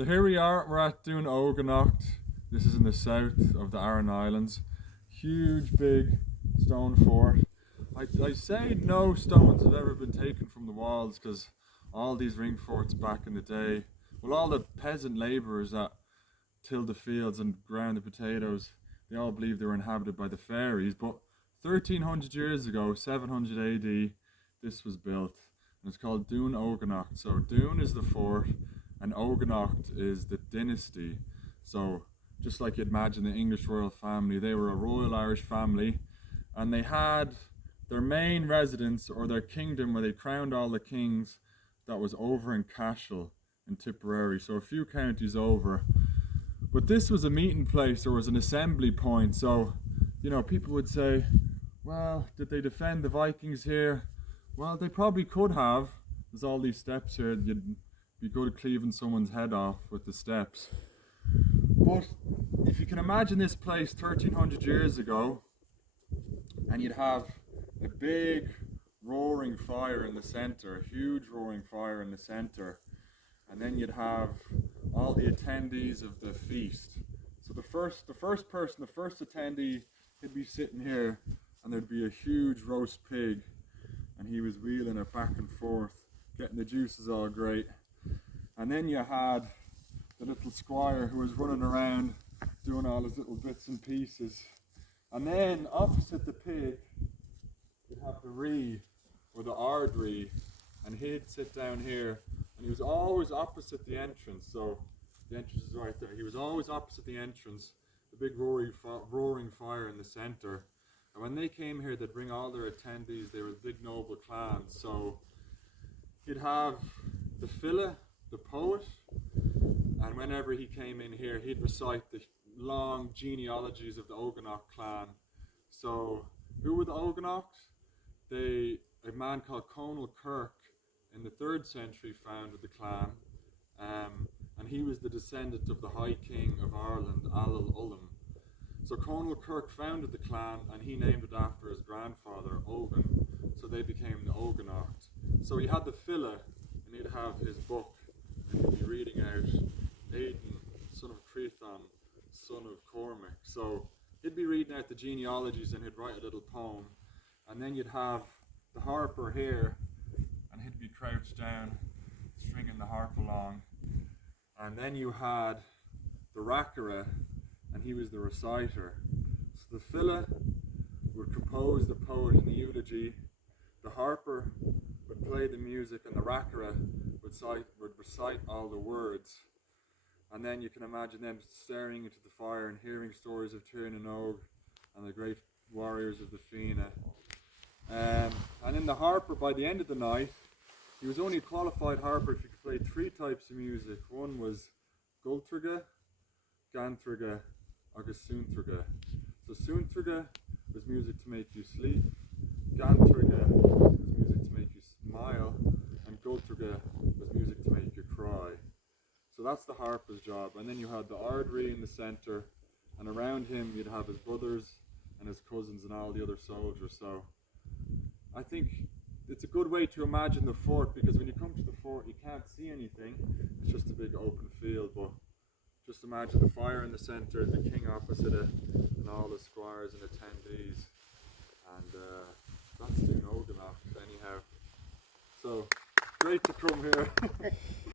So here we are, we're at Eoganacht. This is in the south of the ARAN Islands. Huge big stone fort. I say no stones have ever been taken from the walls because all these ring forts back in the day, well, all the peasant labourers that tilled the fields and ground the potatoes, they all believed they were inhabited by the fairies. But 1300 years ago, 700 AD, this was built. And it's called Eoganacht. So Dún is the fort and Eoganacht is the dynasty. So just like you'd imagine the English royal family, they were a royal Irish family and they had their main residence or their kingdom where they crowned all the kings, that was over in Cashel in Tipperary, so a few counties over. But this was a meeting place, there was an assembly point, so you know, people would say, well, did they defend the Vikings here? Well, they probably could have. There's all these steps here, you'd be good at cleaving someone's head off with the steps. But if you can imagine this place 1300 years ago, and you'd have a big roaring fire in the center, a huge roaring fire in the center, and then you'd have all the attendees of the feast. So the first attendee, he'd be sitting here and there'd be a huge roast pig and he was wheeling it back and forth, getting the juices all great. And then you had the little squire who was running around doing all his little bits and pieces. And then opposite the pig, you'd have the ree, or the ardree, and he'd sit down here, and he was always opposite the entrance, so the entrance is right there. He was always opposite the entrance, the big roaring fire in the centre. And when they came here, they'd bring all their attendees, they were the big noble clans, so you'd have the filla, the poet, and whenever he came in here, he'd recite the long genealogies of the Eoganacht clan. So, who were the Eoganacht? A man called Conal Kirk in the 3rd century founded the clan, and he was the descendant of the High King of Ireland, Alal Ullum. So Conal Kirk founded the clan and he named it after his grandfather, Ogan, so they became the Eoganacht. So he had the filla and he'd have his book and he'd be reading out Aidan, son of Creathon, son of Cormac. So he'd be reading out the genealogies and he'd write a little poem. And then you'd have the harper here, and he'd be crouched down, stringing the harp along. And then you had the rackera, and he was the reciter. So the filla would compose the poet in the eulogy, the harper would play the music, and the rackera would recite all the words. And then you can imagine them staring into the fire and hearing stories of Tír na nÓg and the great warriors of the Fianna. And in the harper, by the end of the night, he was only a qualified harper if he could play 3 types of music. One was Gultriga, Gantriga, agus Súntriga. So Súntriga was music to make you sleep, Gantriga was music to make you smile, and Gultriga was music to make you cry. So that's the harper's job. And then you had the ardree in the centre, and around him you'd have his brothers and his cousins and all the other soldiers. So I think it's a good way to imagine the fort, because when you come to the fort you can't see anything, it's just a big open field, but just imagine the fire in the centre, the king opposite it, and all the squires and attendees, and that's the Eoganacht anyhow. So great to come here.